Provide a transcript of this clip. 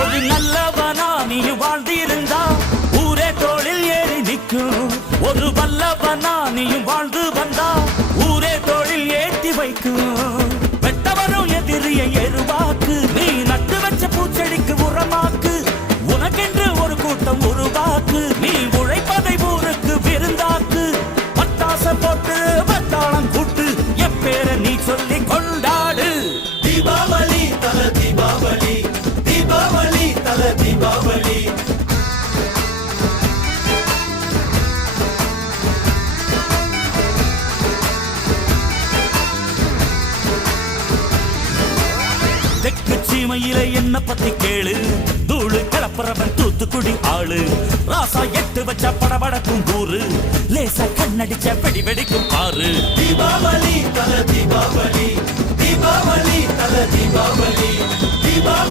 ஒரு நல்லவனா நீ வாழ்ந்திருந்தா ஊரே தோளில் ஏறி நிற்கும். ஒரு வல்லவனா நீயும் வாழ்ந்து வந்தா ஊரே தோளில் ஏற்றி வைக்கும். வெட்டவரும் எதிரியை எருவாக்கு நீ நட்டு வச்ச பூச்செடிக்கு உரமாக்கு. உனக்கென்று ஒரு கூட்டம் உருவாக்கு நீ உழைப்பதை ஊருக்கு விருந்தாக்கு. பட்டாச போட்டு வட்டாளம் கூட்டு எப்பேரை நீ சொல்லி கொண்டாடு தீபாவளி. தெற்கு சீமையில என்ன பத்தி கேளு? தூளு கலப்புறவன் தூத்துக்குடி ஆளு. ராசா எட்டு வச்ச படபடக்கும் கூறு லேசா கண்ணடிச்ச வெடி வெடிக்கும் பாரு தீபாவளி தல தீபாவளி. தீபாவளி தல தீபாவளி. தீபாவளி